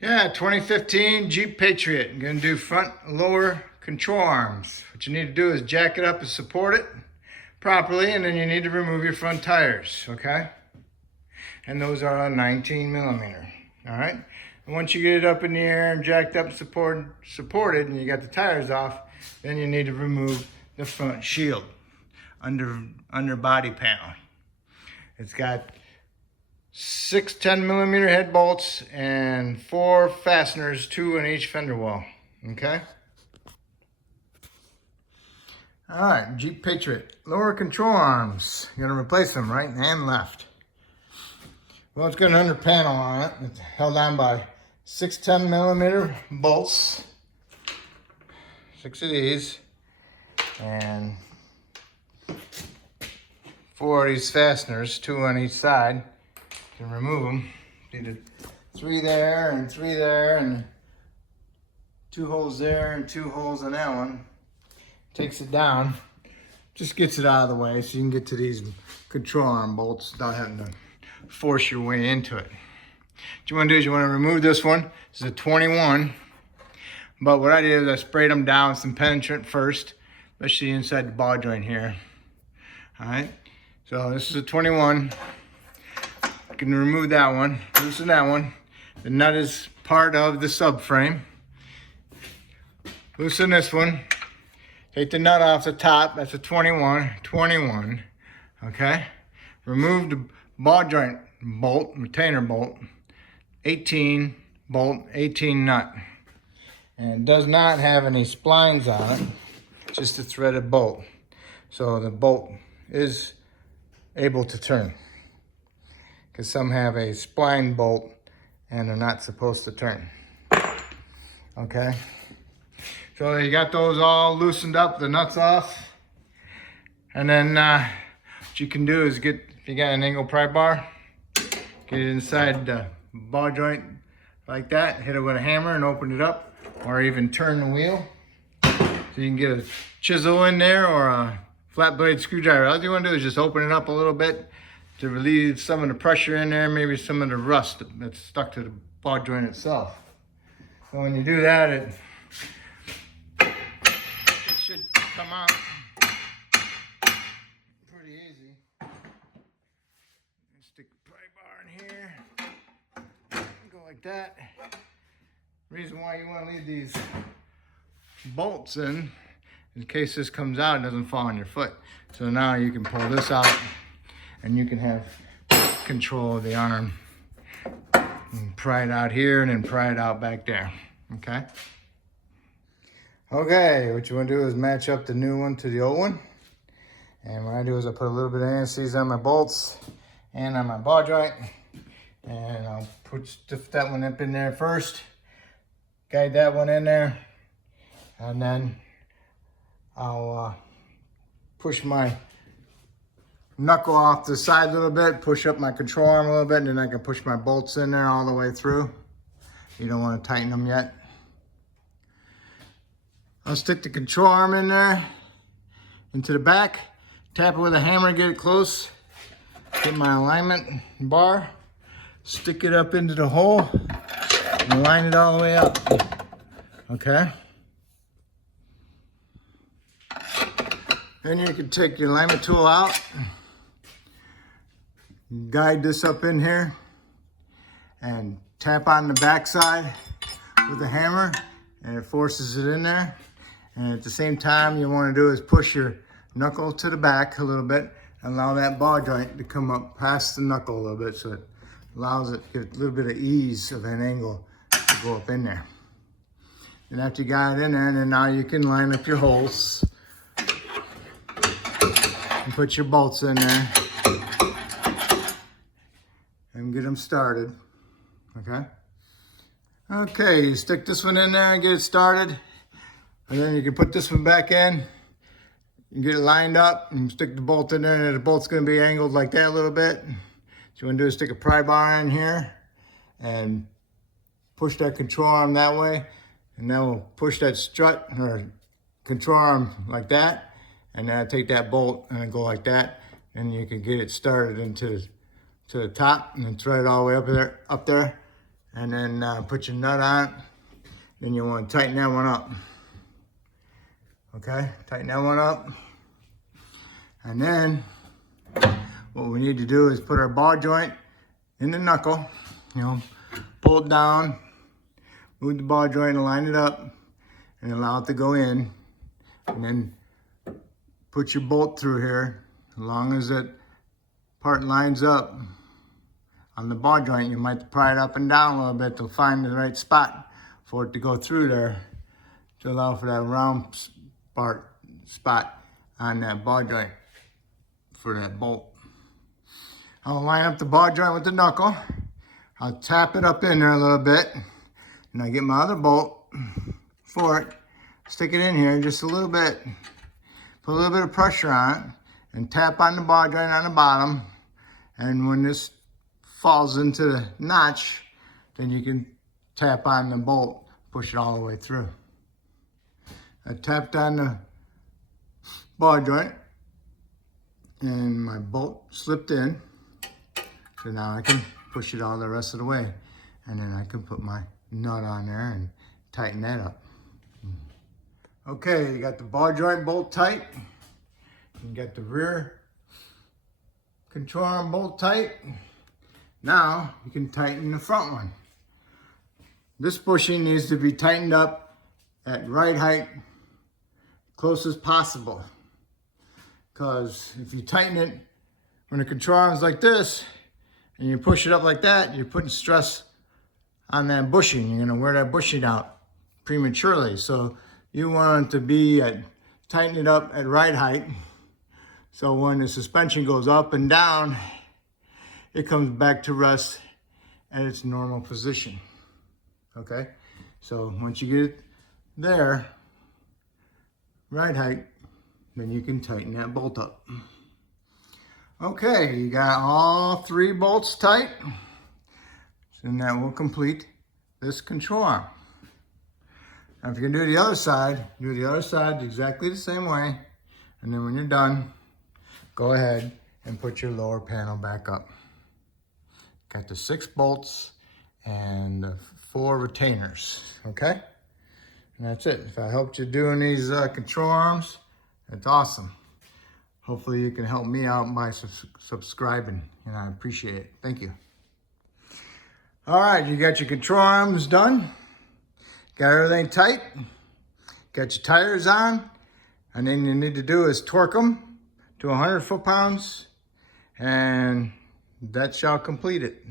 Yeah, 2015 Jeep Patriot. I'm gonna do front lower control arms. What you need to do is jack it up and support it properly, and then you need to remove your front tires, okay? And those are a 19 millimeter, all right? And once you get it up in the air and jacked up and supported, and you got the tires off, then you need to remove the front shield under body panel. It's got 6 10 millimeter head bolts and 4 fasteners, 2 in each fender well. Okay. All right, Jeep Patriot lower control arms. You're gonna replace them right and left. Well, it's got an under panel on it. It's held on by 6 10 millimeter bolts. 6 of these and 4 of these fasteners, 2 on each side. You can remove them. Need 3 there and 3 there, and 2 holes there and 2 holes on that one. Takes it down, just gets it out of the way so you can get to these control arm bolts without having to force your way into it. What you want to do is you want to remove this one. This is a 21, but what I did is I sprayed them down with some penetrant first, especially inside the ball joint here. All right, so this is a 21. You can remove that one, loosen that one. The nut is part of the subframe. Loosen this one. Take the nut off the top. That's a 21, okay? Remove the ball joint bolt, retainer bolt, 18 bolt, 18 nut. And it does not have any splines on it, just a threaded bolt. So the bolt is able to turn, because some have a spline bolt and they're not supposed to turn. Okay, so you got those all loosened up, the nuts off, and then what you can do is if you got an angle pry bar, get it inside the ball joint like that, hit it with a hammer and open it up, or even turn the wheel. So you can get a chisel in there or a flat blade screwdriver. All you want to do is just open it up a little bit to relieve some of the pressure in there, maybe some of the rust that's stuck to the ball joint itself. So when you do that, it should come out pretty easy. Stick the pry bar in here, go like that. Reason why you want to leave these bolts in case this comes out, it doesn't fall on your foot. So now you can pull this out and you can have control of the arm. And pry it out here and then pry it out back there, okay? Okay, what you want to do is match up the new one to the old one. And what I do is I put a little bit of anti-seize on my bolts and on my ball joint. And I'll stiff that one up in there first. Guide that one in there. And then I'll push my knuckle off the side a little bit, push up my control arm a little bit, and then I can push my bolts in there all the way through. You don't want to tighten them yet. I'll stick the control arm in there, into the back, tap it with a hammer, get it close, get my alignment bar, stick it up into the hole, and line it all the way up, okay? Then you can take your alignment tool out, guide this up in here, and tap on the back side with a hammer, and it forces it in there. And at the same time, you want to do is push your knuckle to the back a little bit and allow that ball joint to come up past the knuckle a little bit, so it allows it to get a little bit of ease of an angle to go up in there. And after you got it in there, and then now you can line up your holes and put your bolts in there and get them started, okay? Okay, you stick this one in there and get it started, and then you can put this one back in and get it lined up and stick the bolt in there, and the bolt's gonna be angled like that a little bit. What you wanna do is stick a pry bar in here and push that control arm that way, and then we'll push that strut or control arm like that, and then I take that bolt and I go like that, and you can get it started into the top and then thread it all the way up there, and then put your nut on it. Then you want to tighten that one up. Okay, tighten that one up. And then what we need to do is put our ball joint in the knuckle, you know, pull it down, move the ball joint and line it up and allow it to go in. And then put your bolt through here. As long as that part lines up on the ball joint, you might pry it up and down a little bit to find the right spot for it to go through there to allow for that round spot on that ball joint for that bolt. I'll line up the ball joint with the knuckle. I'll tap it up in there a little bit, and I get my other bolt for it, stick it in here just a little bit, put a little bit of pressure on it, and tap on the ball joint on the bottom. And when this falls into the notch, then you can tap on the bolt, push it all the way through. I tapped on the ball joint, and my bolt slipped in. So now I can push it all the rest of the way. And then I can put my nut on there and tighten that up. Okay, you got the ball joint bolt tight. You got the rear control arm bolt tight. Now you can tighten the front one. This bushing needs to be tightened up at right height, close as possible. Because if you tighten it when the control arm is like this, and you push it up like that, you're putting stress on that bushing. You're gonna wear that bushing out prematurely. So you want it to be tighten it up at right height. So when the suspension goes up and down, it comes back to rest at its normal position. Okay? So once you get it there, right height, then you can tighten that bolt up. Okay, you got all 3 bolts tight, and that will complete this control arm. Now if you're gonna do the other side, do the other side exactly the same way, and then when you're done, go ahead and put your lower panel back up. Got the 6 bolts and the 4 retainers, okay? And that's it. If I helped you doing these control arms, that's awesome. Hopefully you can help me out by subscribing, and I appreciate it. Thank you. All right, you got your control arms done. Got everything tight. Got your tires on. And then you need to do is torque them to 100 foot-pounds, and that shall complete it.